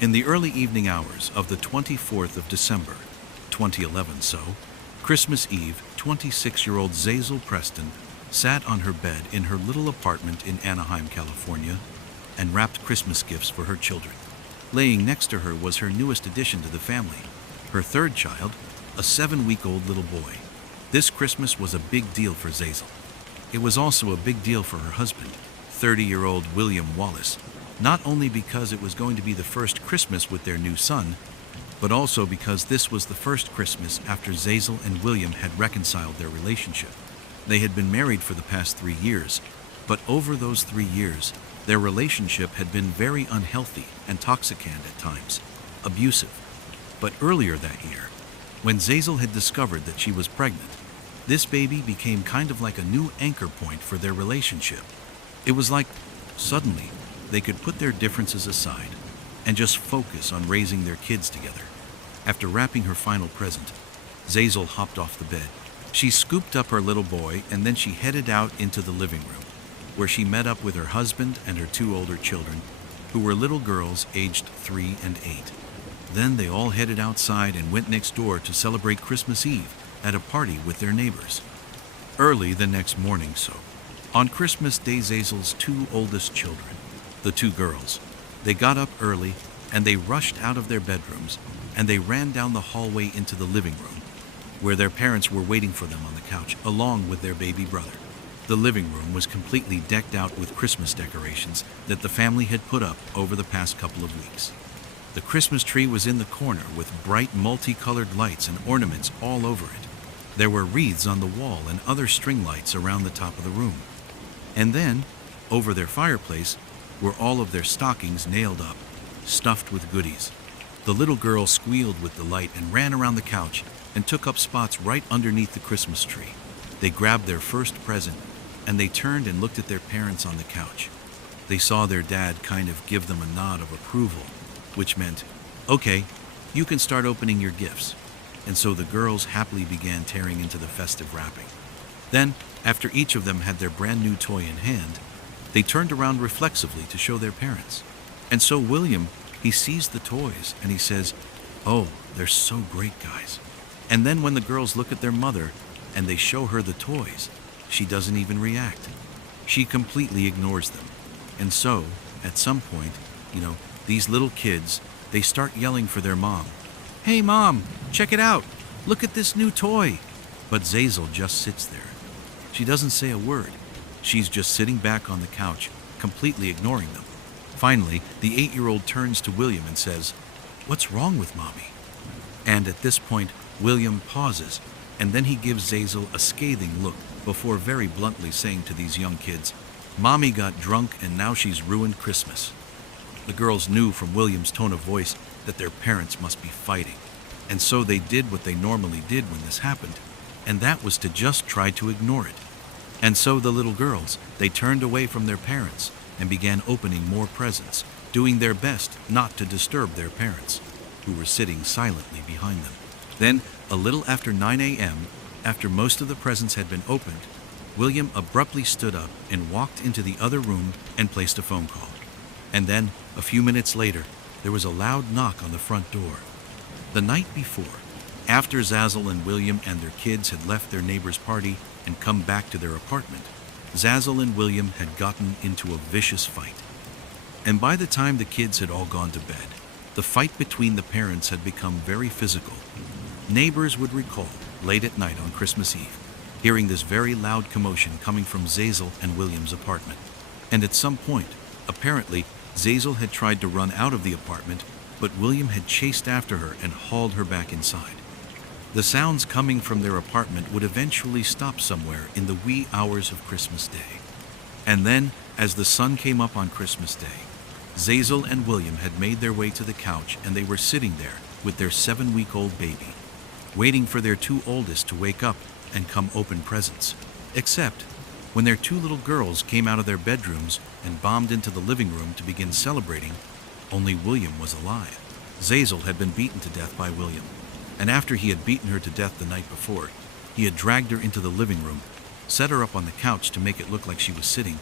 In the early evening hours of the 24th of December, 2011, Christmas Eve, 26-year-old Zazel Preston sat on her bed in her little apartment in Anaheim, California, and wrapped Christmas gifts for her children. Laying next to her was her newest addition to the family, her third child, a 7-week-old little boy. This Christmas was a big deal for Zazel. It was also a big deal for her husband, 30-year-old William Wallace, not only because it was going to be the first Christmas with their new son, but also because this was the first Christmas after Zazel and William had reconciled their relationship. They had been married for the past 3 years, but over those 3 years, their relationship had been very unhealthy and toxicant at times, abusive. But earlier that year, when Zazel had discovered that she was pregnant, this baby became kind of like a new anchor point for their relationship. It was like, suddenly, they could put their differences aside and just focus on raising their kids together. After wrapping her final present, Zazel hopped off the bed. She scooped up her little boy and then she headed out into the living room, where she met up with her husband and her 2 older children, who were little girls aged 3 and 8. Then they all headed outside and went next door to celebrate Christmas Eve at a party with their neighbors. Early the next morning, on Christmas Day, Zazel's 2 oldest children, the 2 girls, they got up early and they rushed out of their bedrooms and they ran down the hallway into the living room, where their parents were waiting for them on the couch, along with their baby brother. The living room was completely decked out with Christmas decorations that the family had put up over the past couple of weeks. The Christmas tree was in the corner with bright multicolored lights and ornaments all over it. There were wreaths on the wall and other string lights around the top of the room. And then, over their fireplace, were all of their stockings nailed up, stuffed with goodies. The little girl squealed with delight and ran around the couch and took up spots right underneath the Christmas tree. They grabbed their first present and they turned and looked at their parents on the couch. They saw their dad kind of give them a nod of approval, which meant, okay, you can start opening your gifts. And so the girls happily began tearing into the festive wrapping. Then, after each of them had their brand new toy in hand, they turned around reflexively to show their parents. And so William, he sees the toys and he says, "Oh, they're so great, guys." And then when the girls look at their mother and they show her the toys, she doesn't even react. She completely ignores them. And so, at some point, these little kids, they start yelling for their mom. "Hey mom, check it out. Look at this new toy." But Zazel just sits there. She doesn't say a word. She's just sitting back on the couch, completely ignoring them. Finally, the 8-year-old turns to William and says, "What's wrong with mommy?" And at this point, William pauses, and then he gives Zazel a scathing look before very bluntly saying to these young kids, "Mommy got drunk and now she's ruined Christmas." The girls knew from William's tone of voice that their parents must be fighting, and so they did what they normally did when this happened, and that was to just try to ignore it. And so the little girls, they turned away from their parents and began opening more presents, doing their best not to disturb their parents, who were sitting silently behind them. Then, a little after 9 a.m., after most of the presents had been opened, William abruptly stood up and walked into the other room and placed a phone call. And then, a few minutes later, there was a loud knock on the front door. The night before, after Zazel and William and their kids had left their neighbor's party and come back to their apartment, Zazel and William had gotten into a vicious fight. And by the time the kids had all gone to bed, the fight between the parents had become very physical. Neighbors would recall, late at night on Christmas Eve, hearing this very loud commotion coming from Zazel and William's apartment. And at some point, apparently, Zazel had tried to run out of the apartment, but William had chased after her and hauled her back inside. The sounds coming from their apartment would eventually stop somewhere in the wee hours of Christmas Day. And then, as the sun came up on Christmas Day, Zazel and William had made their way to the couch and they were sitting there with their 7-week-old baby, waiting for their 2 oldest to wake up and come open presents. Except, when their 2 little girls came out of their bedrooms and bombed into the living room to begin celebrating, only William was alive. Zazel had been beaten to death by William, and after he had beaten her to death the night before, he had dragged her into the living room, set her up on the couch to make it look like she was sitting,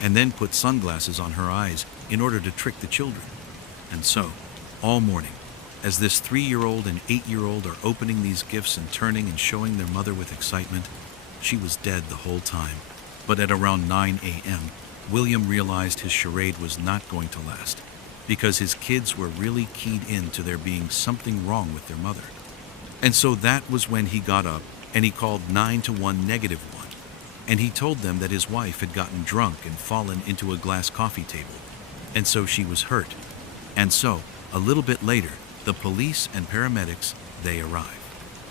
and then put sunglasses on her eyes in order to trick the children. And so, all morning, as this 3-year-old and 8-year-old are opening these gifts and turning and showing their mother with excitement. She was dead the whole time. But at around 9 a.m., William realized his charade was not going to last, because his kids were really keyed in to there being something wrong with their mother. And so that was when he got up and he called 911 -1, and he told them that his wife had gotten drunk and fallen into a glass coffee table, and so she was hurt. And so, a little bit later, the police and paramedics, they arrive.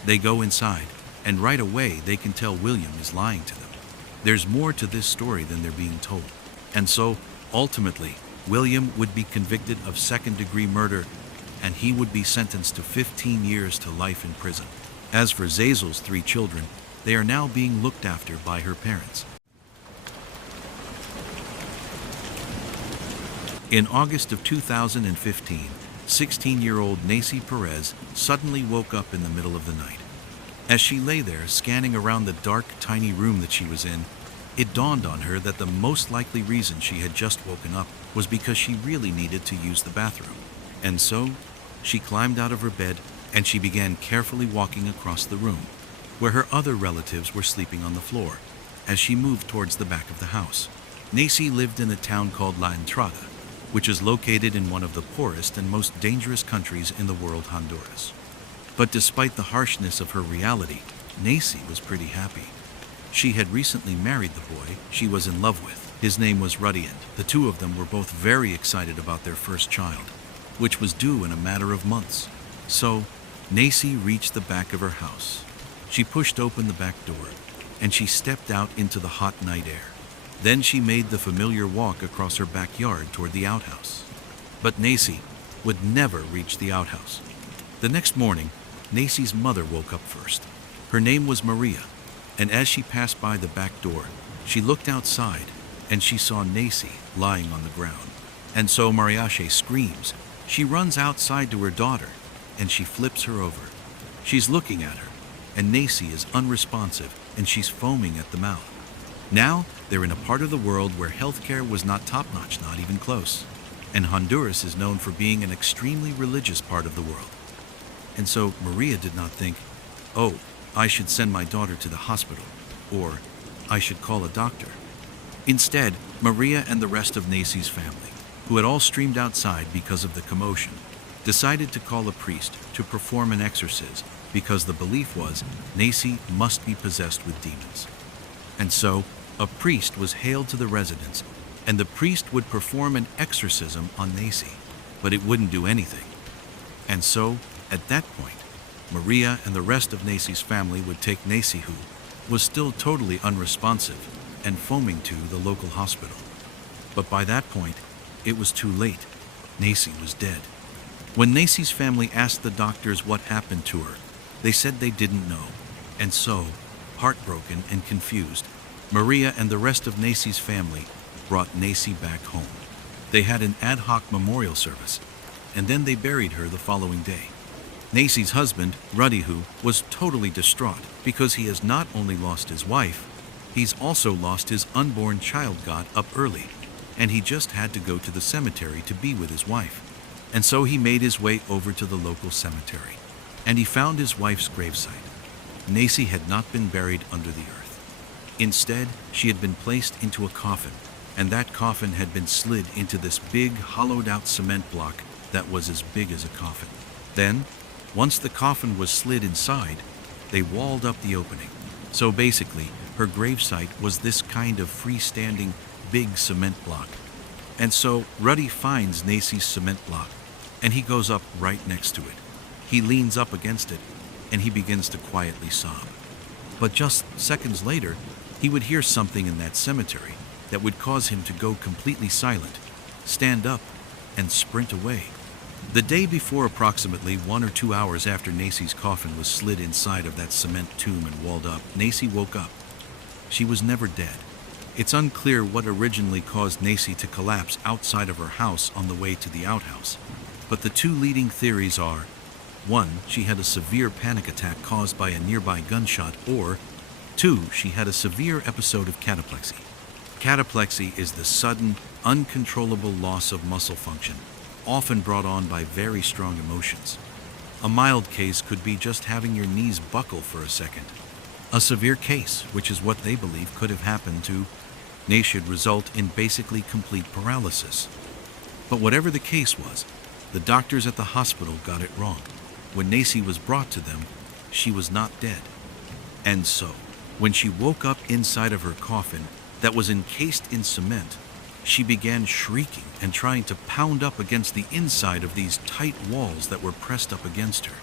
They go inside, and right away they can tell William is lying to them. There's more to this story than they're being told. And so, ultimately, William would be convicted of second-degree murder, and he would be sentenced to 15 years to life in prison. As for Zazel's 3 children, they are now being looked after by her parents. In August of 2015, 16-year-old Nacy Perez suddenly woke up in the middle of the night. As she lay there scanning around the dark, tiny room that she was in, it dawned on her that the most likely reason she had just woken up was because she really needed to use the bathroom. And so, she climbed out of her bed and she began carefully walking across the room, where her other relatives were sleeping on the floor, as she moved towards the back of the house. Nacy lived in a town called La Entrada, which is located in one of the poorest and most dangerous countries in the world, Honduras. But despite the harshness of her reality, Nacy was pretty happy. She had recently married the boy she was in love with. His name was Ruddy, and the two of them were both very excited about their first child, which was due in a matter of months. So, Nacy reached the back of her house. She pushed open the back door, and she stepped out into the hot night air. Then she made the familiar walk across her backyard toward the outhouse. But Nacy would never reach the outhouse. The next morning, Nacy's mother woke up first. Her name was Maria, and as she passed by the back door, she looked outside and she saw Nacy lying on the ground. And so Mariache screams. She runs outside to her daughter and she flips her over. She's looking at her, and Nacy is unresponsive and she's foaming at the mouth. Now, they're in a part of the world where healthcare was not top-notch, not even close. And Honduras is known for being an extremely religious part of the world. And so Maria did not think, oh, I should send my daughter to the hospital, or I should call a doctor. Instead, Maria and the rest of Nacy's family, who had all streamed outside because of the commotion, decided to call a priest to perform an exorcism because the belief was Nacy must be possessed with demons. And so, a priest was hailed to the residence, and the priest would perform an exorcism on Nacy, but it wouldn't do anything. And so, at that point, Maria and the rest of Nacy's family would take Nacy, who was still totally unresponsive, and foaming to the local hospital. But by that point, it was too late. Nacy was dead. When Nacy's family asked the doctors what happened to her, they said they didn't know. And so, heartbroken and confused, Maria and the rest of Nacy's family brought Nacy back home. They had an ad hoc memorial service, and then they buried her the following day. Nacy's husband, Ruddy, who was totally distraught because he has not only lost his wife, he's also lost his unborn child, got up early, and he just had to go to the cemetery to be with his wife. And so he made his way over to the local cemetery, and he found his wife's gravesite. Nacy had not been buried under the earth. Instead, she had been placed into a coffin, and that coffin had been slid into this big, hollowed-out cement block that was as big as a coffin. Then, once the coffin was slid inside, they walled up the opening. So basically, her gravesite was this kind of freestanding, big cement block. And so Ruddy finds Nacy's cement block, and he goes up right next to it. He leans up against it, and he begins to quietly sob. But just seconds later, he would hear something in that cemetery that would cause him to go completely silent, stand up, and sprint away. The day before, approximately 1 or 2 hours after Nacy's coffin was slid inside of that cement tomb and walled up, Nacy woke up. She was never dead. It's unclear what originally caused Nacy to collapse outside of her house on the way to the outhouse, but the two leading theories are: 1, she had a severe panic attack caused by a nearby gunshot, or 2, she had a severe episode of cataplexy. Cataplexy is the sudden, uncontrollable loss of muscle function, often brought on by very strong emotions. A mild case could be just having your knees buckle for a second. A severe case, which is what they believe could have happened to Nay, should result in basically complete paralysis. But whatever the case was, the doctors at the hospital got it wrong. When Nacy was brought to them, she was not dead. And so, when she woke up inside of her coffin that was encased in cement, she began shrieking and trying to pound up against the inside of these tight walls that were pressed up against her.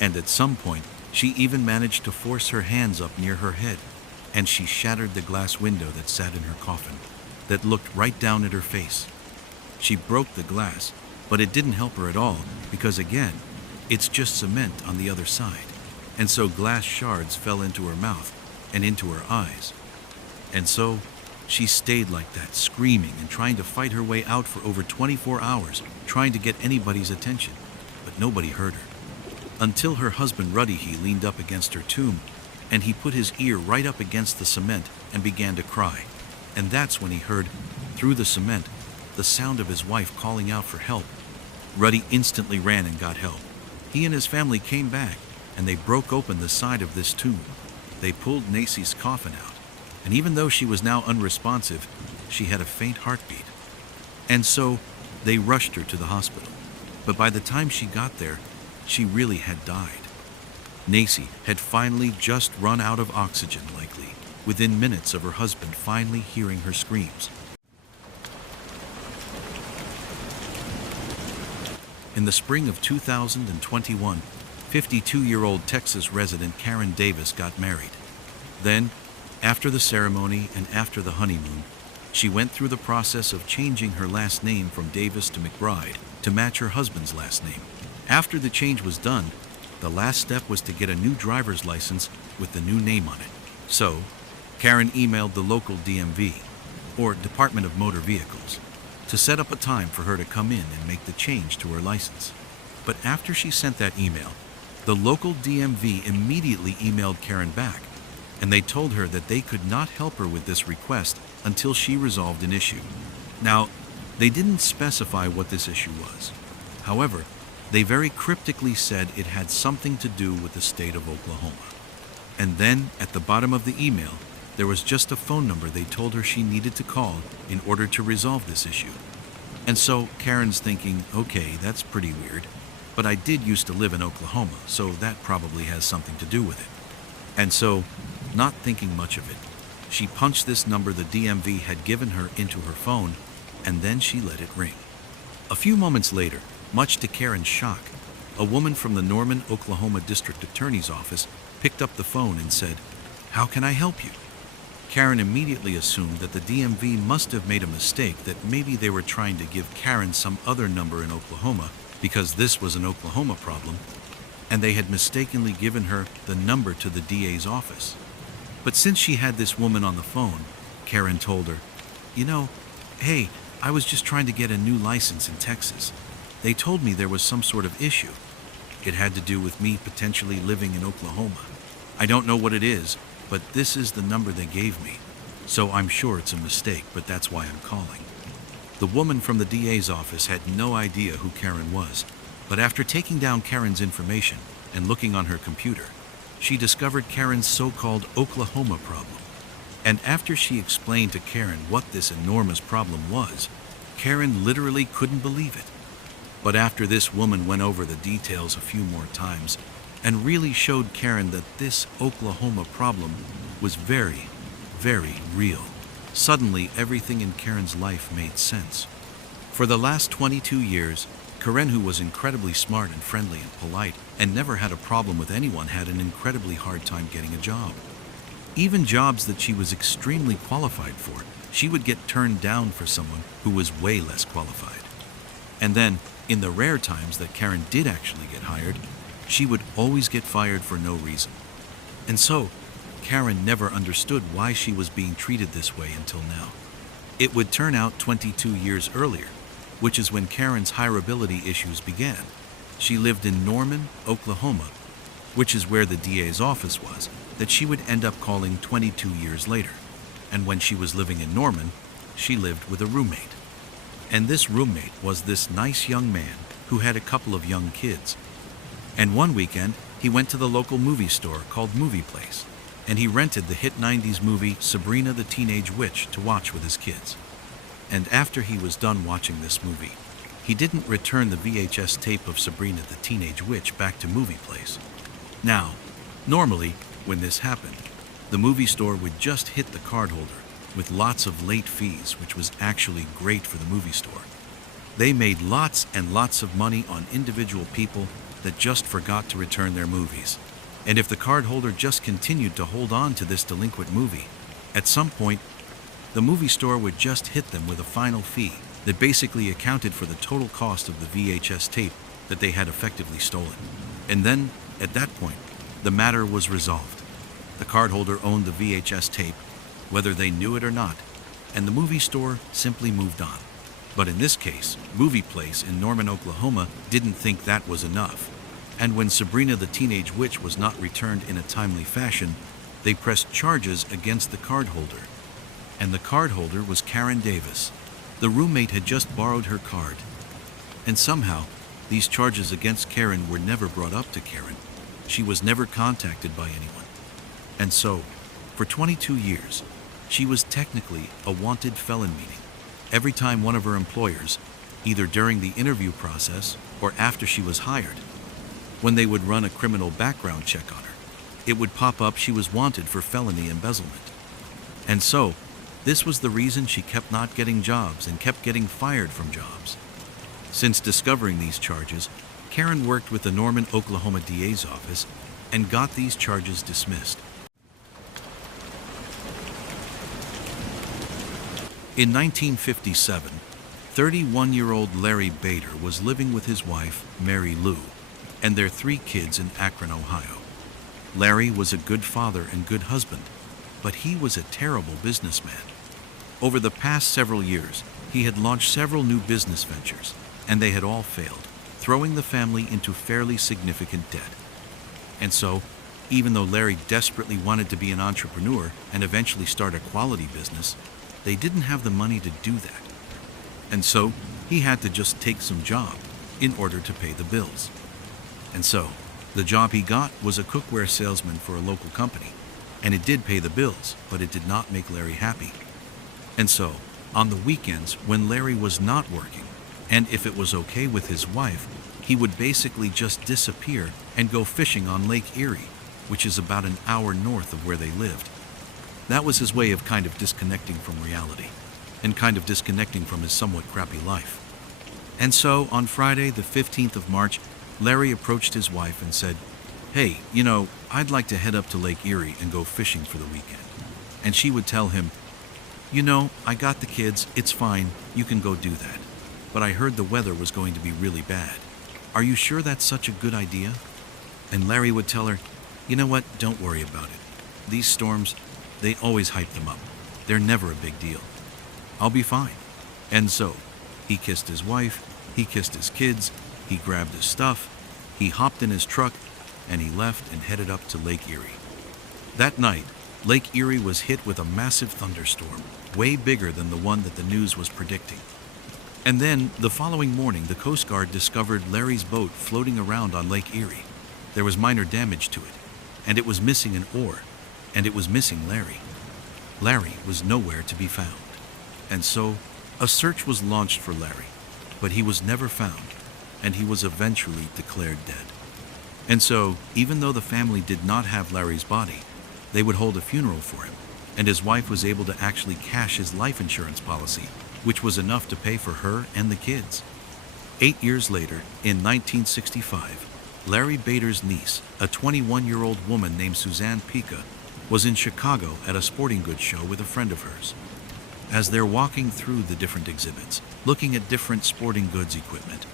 And at some point, she even managed to force her hands up near her head, and she shattered the glass window that sat in her coffin, that looked right down at her face. She broke the glass, but it didn't help her at all, because again, it's just cement on the other side. And so glass shards fell into her mouth and into her eyes. And so she stayed like that, screaming and trying to fight her way out for over 24 hours, trying to get anybody's attention, but nobody heard her. Until her husband Ruddy leaned up against her tomb, and he put his ear right up against the cement and began to cry. And that's when he heard, through the cement, the sound of his wife calling out for help. Ruddy instantly ran and got help. He and his family came back, and they broke open the side of this tomb. They pulled Nacy's coffin out, and even though she was now unresponsive, she had a faint heartbeat. And so they rushed her to the hospital. But by the time she got there, she really had died. Nacy had finally just run out of oxygen, likely, within minutes of her husband finally hearing her screams. In the spring of 2021, 52-year-old Texas resident Karen Davis got married. Then, after the ceremony and after the honeymoon, she went through the process of changing her last name from Davis to McBride to match her husband's last name. After the change was done, the last step was to get a new driver's license with the new name on it. So, Karen emailed the local DMV, or Department of Motor Vehicles, to set up a time for her to come in and make the change to her license. But after she sent that email, the local DMV immediately emailed Karen back, and they told her that they could not help her with this request until she resolved an issue. Now, they didn't specify what this issue was. However, they very cryptically said it had something to do with the state of Oklahoma. And then, at the bottom of the email, there was just a phone number they told her she needed to call in order to resolve this issue. And so Karen's thinking, okay, that's pretty weird, but I did used to live in Oklahoma, so that probably has something to do with it. And so, not thinking much of it, she punched this number the DMV had given her into her phone, and then she let it ring. A few moments later, much to Karen's shock, a woman from the Norman, Oklahoma District Attorney's Office picked up the phone and said, "How can I help you?" Karen immediately assumed that the DMV must have made a mistake, that maybe they were trying to give Karen some other number in Oklahoma because this was an Oklahoma problem, and they had mistakenly given her the number to the DA's office. But since she had this woman on the phone, Karen told her, "Hey, I was just trying to get a new license in Texas. They told me there was some sort of issue. It had to do with me potentially living in Oklahoma. I don't know what it is, but this is the number they gave me. So I'm sure it's a mistake, but that's why I'm calling." The woman from the DA's office had no idea who Karen was, but after taking down Karen's information and looking on her computer, she discovered Karen's so-called Oklahoma problem. And after she explained to Karen what this enormous problem was, Karen literally couldn't believe it. But after this woman went over the details a few more times and really showed Karen that this Oklahoma problem was very, very real, suddenly everything in Karen's life made sense. For the last 22 years, Karen, who was incredibly smart and friendly and polite and never had a problem with anyone, had an incredibly hard time getting a job. Even jobs that she was extremely qualified for, she would get turned down for someone who was way less qualified. And then, in the rare times that Karen did actually get hired, she would always get fired for no reason. And so, Karen never understood why she was being treated this way until now. It would turn out 22 years earlier, which is when Karen's hireability issues began. She lived in Norman, Oklahoma, which is where the DA's office was, that she would end up calling 22 years later. And when she was living in Norman, she lived with a roommate. And this roommate was this nice young man who had a couple of young kids. And one weekend, he went to the local movie store called Movie Place, and he rented the hit 90s movie Sabrina the Teenage Witch to watch with his kids. And after he was done watching this movie, he didn't return the VHS tape of Sabrina the Teenage Witch back to Movie Place. Now, normally, when this happened, the movie store would just hit the cardholder with lots of late fees, which was actually great for the movie store. They made lots and lots of money on individual people that just forgot to return their movies. And if the cardholder just continued to hold on to this delinquent movie, at some point, the movie store would just hit them with a final fee that basically accounted for the total cost of the VHS tape that they had effectively stolen. And then, at that point, the matter was resolved. The cardholder owned the VHS tape, whether they knew it or not, and the movie store simply moved on. But in this case, Movie Place in Norman, Oklahoma didn't think that was enough. And when Sabrina the Teenage Witch was not returned in a timely fashion, they pressed charges against the cardholder. And the cardholder was Karen Davis. The roommate had just borrowed her card. And somehow, these charges against Karen were never brought up to Karen. She was never contacted by anyone. And so, for 22 years, she was technically a wanted felon, meaning every time one of her employers, either during the interview process or after she was hired, when they would run a criminal background check on her, it would pop up she was wanted for felony embezzlement. And so, this was the reason she kept not getting jobs and kept getting fired from jobs. Since discovering these charges, Karen worked with the Norman, Oklahoma DA's office and got these charges dismissed. In 1957, 31-year-old Larry Bader was living with his wife, Mary Lou, and their 3 kids in Akron, Ohio. Larry was a good father and good husband, but he was a terrible businessman. Over the past several years, he had launched several new business ventures, and they had all failed, throwing the family into fairly significant debt. And so, even though Larry desperately wanted to be an entrepreneur and eventually start a quality business, they didn't have the money to do that. And so, he had to just take some job in order to pay the bills. And so, the job he got was a cookware salesman for a local company, and it did pay the bills, but it did not make Larry happy. And so, on the weekends when Larry was not working, and if it was okay with his wife, he would basically just disappear and go fishing on Lake Erie, which is about an hour north of where they lived. That was his way of kind of disconnecting from reality, and kind of disconnecting from his somewhat crappy life. And so, on Friday, the 15th of March, Larry approached his wife and said, "Hey, I'd like to head up to Lake Erie and go fishing for the weekend." And she would tell him, "I got the kids, it's fine, you can go do that. But I heard the weather was going to be really bad. Are you sure that's such a good idea?" And Larry would tell her, "You know what, don't worry about it. These storms, they always hype them up. They're never a big deal. I'll be fine." And so, he kissed his wife, he kissed his kids, he grabbed his stuff, he hopped in his truck, and he left and headed up to Lake Erie. That night, Lake Erie was hit with a massive thunderstorm, way bigger than the one that the news was predicting. And then, the following morning, the Coast Guard discovered Larry's boat floating around on Lake Erie. There was minor damage to it, and it was missing an oar, and it was missing Larry. Larry was nowhere to be found. And so, a search was launched for Larry, but he was never found, and he was eventually declared dead. And so, even though the family did not have Larry's body, they would hold a funeral for him, and his wife was able to actually cash his life insurance policy, which was enough to pay for her and the kids. 8 years later, in 1965, Larry Bader's niece, a 21-year-old woman named Suzanne Pica, was in Chicago at a sporting goods show with a friend of hers. As they're walking through the different exhibits, looking at different sporting goods equipment,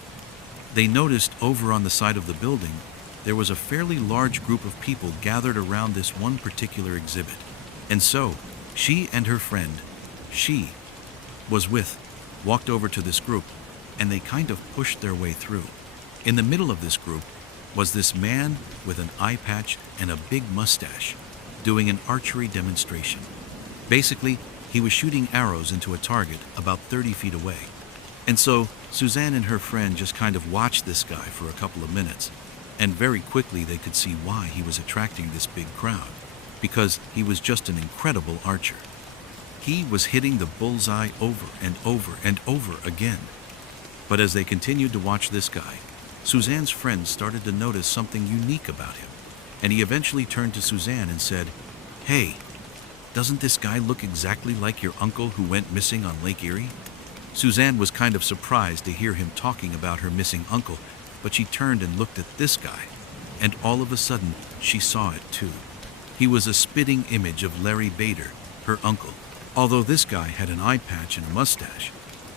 they noticed over on the side of the building there was a fairly large group of people gathered around this one particular exhibit. And so, she and her friend, she was with, walked over to this group, and they kind of pushed their way through. In the middle of this group was this man with an eye patch and a big mustache, doing an archery demonstration. Basically, he was shooting arrows into a target about 30 feet away. And so Suzanne and her friend just kind of watched this guy for a couple of minutes, and very quickly they could see why he was attracting this big crowd, because he was just an incredible archer. He was hitting the bullseye over and over and over again. But as they continued to watch this guy, Suzanne's friend started to notice something unique about him, and he eventually turned to Suzanne and said, "Hey, doesn't this guy look exactly like your uncle who went missing on Lake Erie?" Suzanne was kind of surprised to hear him talking about her missing uncle, but she turned and looked at this guy, and all of a sudden she saw it too. He was a spitting image of Larry Bader, her uncle. Although this guy had an eye patch and a mustache,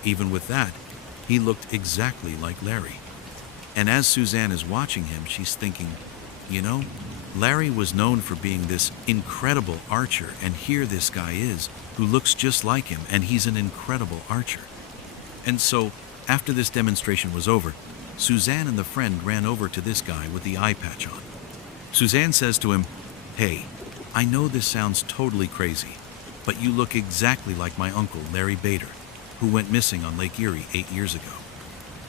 even with that, he looked exactly like Larry. And as Suzanne is watching him, she's thinking, Larry was known for being this incredible archer, and here this guy is, who looks just like him, and he's an incredible archer. And so, after this demonstration was over, Suzanne and the friend ran over to this guy with the eye patch on. Suzanne says to him, "Hey, I know this sounds totally crazy, but you look exactly like my uncle, Larry Bader, who went missing on Lake Erie 8 years ago."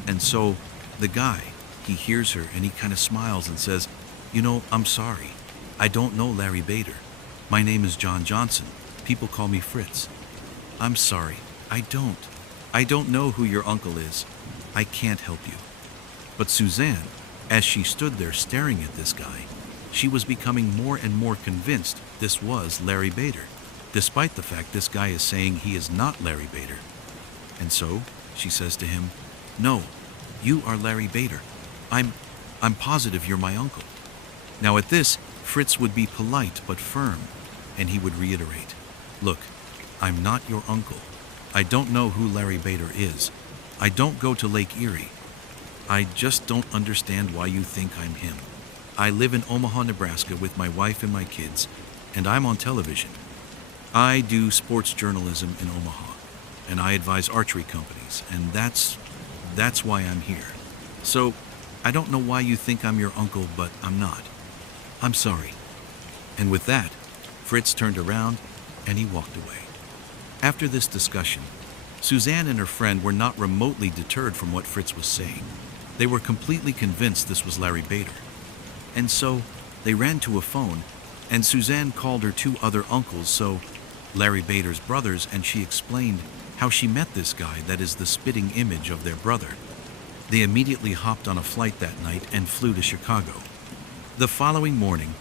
And so, the guy, he hears her and he kind of smiles and says, "I'm sorry. I don't know Larry Bader. My name is John Johnson. People call me Fritz. I'm sorry. I don't know who your uncle is. I can't help you." But Suzanne, as she stood there staring at this guy, she was becoming more and more convinced this was Larry Bader, despite the fact this guy is saying he is not Larry Bader. And so she says to him, "No, you are Larry Bader. I'm positive you're my uncle." Now at this, Fritz would be polite but firm, and he would reiterate, "Look, I'm not your uncle. I don't know who Larry Bader is. I don't go to Lake Erie. I just don't understand why you think I'm him. I live in Omaha, Nebraska with my wife and my kids, and I'm on television. I do sports journalism in Omaha, and I advise archery companies, and that's why I'm here. So I don't know why you think I'm your uncle, but I'm not. I'm sorry." And with that, Fritz turned around and he walked away. After this discussion, Suzanne and her friend were not remotely deterred from what Fritz was saying. They were completely convinced this was Larry Bader. And so they ran to a phone, and Suzanne called her 2 other uncles, so Larry Bader's brothers, and she explained how she met this guy that is the spitting image of their brother. They immediately hopped on a flight that night and flew to Chicago. The following morning,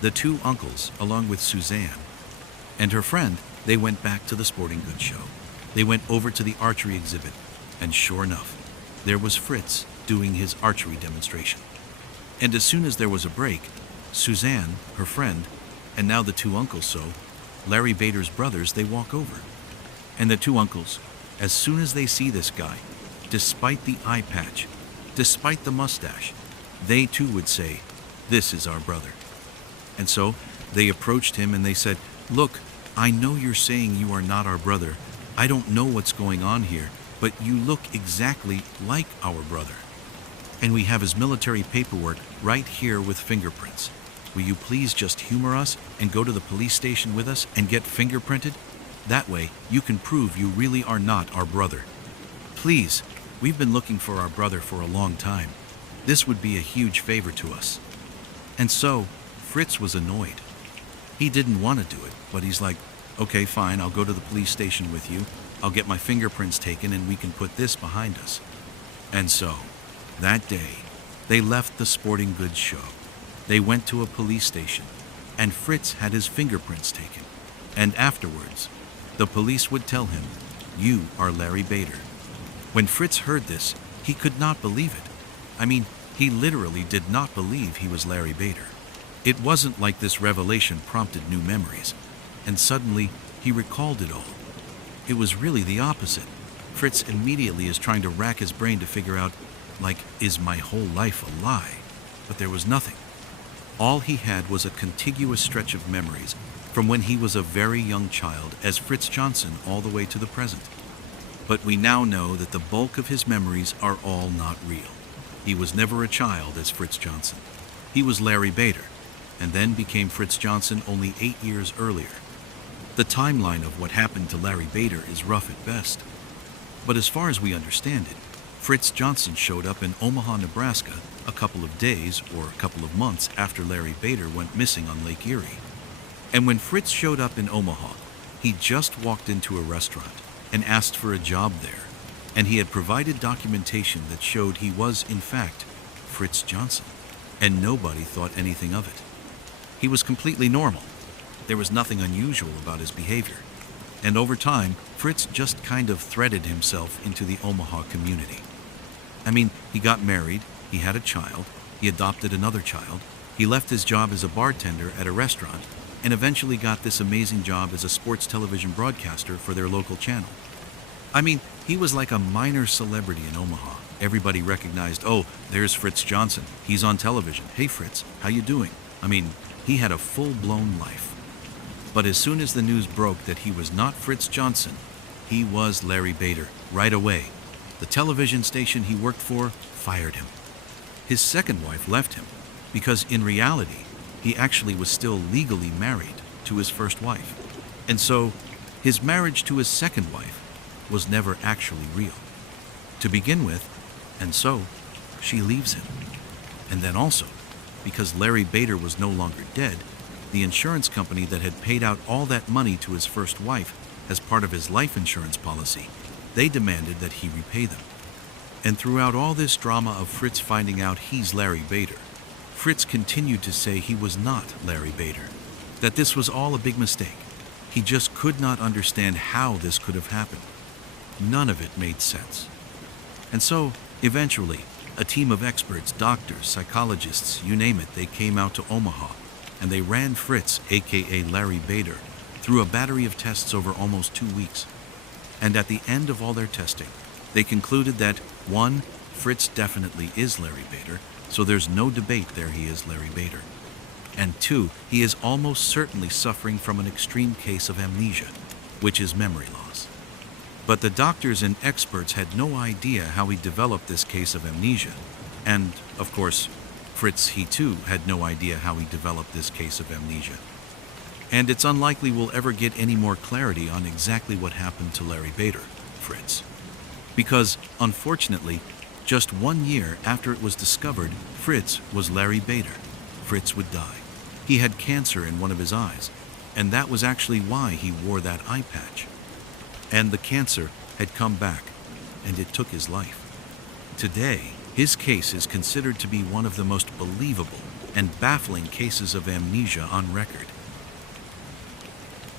the 2 uncles, along with Suzanne and her friend, they went back to the sporting goods show. They went over to the archery exhibit, and sure enough, there was Fritz doing his archery demonstration. And as soon as there was a break, Suzanne, her friend, and now the 2 uncles, so Larry Bader's brothers, they walk over. And the 2 uncles, as soon as they see this guy, despite the eye patch, despite the mustache, they too would say, "This is our brother." And so they approached him and they said, "Look, I know you're saying you are not our brother. I don't know what's going on here, but you look exactly like our brother. And we have his military paperwork right here with fingerprints. Will you please just humor us and go to the police station with us and get fingerprinted? That way you can prove you really are not our brother. Please, we've been looking for our brother for a long time. This would be a huge favor to us." And so Fritz was annoyed. He didn't want to do it, but he's like, "Okay, fine, I'll go to the police station with you. I'll get my fingerprints taken and we can put this behind us." And so, that day, they left the sporting goods show. They went to a police station, and Fritz had his fingerprints taken. And afterwards, the police would tell him, "You are Larry Bader." When Fritz heard this, he could not believe it. I mean, he literally did not believe he was Larry Bader. It wasn't like this revelation prompted new memories, and suddenly he recalled it all. It was really the opposite. Fritz immediately is trying to rack his brain to figure out, is my whole life a lie? But there was nothing. All he had was a contiguous stretch of memories from when he was a very young child as Fritz Johnson all the way to the present. But we now know that the bulk of his memories are all not real. He was never a child as Fritz Johnson. He was Larry Bader, and then became Fritz Johnson only 8 years earlier. The timeline of what happened to Larry Bader is rough at best. But as far as we understand it, Fritz Johnson showed up in Omaha, Nebraska a couple of days or a couple of months after Larry Bader went missing on Lake Erie. And when Fritz showed up in Omaha, he just walked into a restaurant and asked for a job there, and he had provided documentation that showed he was, in fact, Fritz Johnson, and nobody thought anything of it. He was completely normal. There was nothing unusual about his behavior. And over time, Fritz just kind of threaded himself into the Omaha community. I mean, he got married, he had a child, he adopted another child, he left his job as a bartender at a restaurant, and eventually got this amazing job as a sports television broadcaster for their local channel. I mean, he was like a minor celebrity in Omaha. Everybody recognized, oh, there's Fritz Johnson. He's on television. Hey, Fritz, how you doing? I mean, he had a full-blown life. But as soon as the news broke that he was not Fritz Johnson, he was Larry Bader right away. The television station he worked for fired him. His second wife left him because in reality, he actually was still legally married to his first wife. And so, his marriage to his second wife was never actually real to begin with, and so she leaves him. And then also, because Larry Bader was no longer dead, the insurance company that had paid out all that money to his first wife as part of his life insurance policy, they demanded that he repay them. And throughout all this drama of Fritz finding out he's Larry Bader, Fritz continued to say he was not Larry Bader, that this was all a big mistake. He just could not understand how this could have happened. None of it made sense. And so, eventually, a team of experts, doctors, psychologists, you name it, they came out to Omaha, and they ran Fritz, aka Larry Bader, through a battery of tests over almost 2 weeks. And at the end of all their testing, they concluded that 1, Fritz definitely is Larry Bader, so there's no debate there he is Larry Bader. And 2, he is almost certainly suffering from an extreme case of amnesia, which is memory loss. But the doctors and experts had no idea how he developed this case of amnesia. And, of course, Fritz, he too, had no idea how he developed this case of amnesia. And it's unlikely we'll ever get any more clarity on exactly what happened to Larry Bader, Fritz. Because, unfortunately, just 1 year after it was discovered Fritz was Larry Bader, Fritz would die. He had cancer in one of his eyes, and that was actually why he wore that eye patch. And the cancer had come back, and it took his life. Today, his case is considered to be one of the most believable and baffling cases of amnesia on record.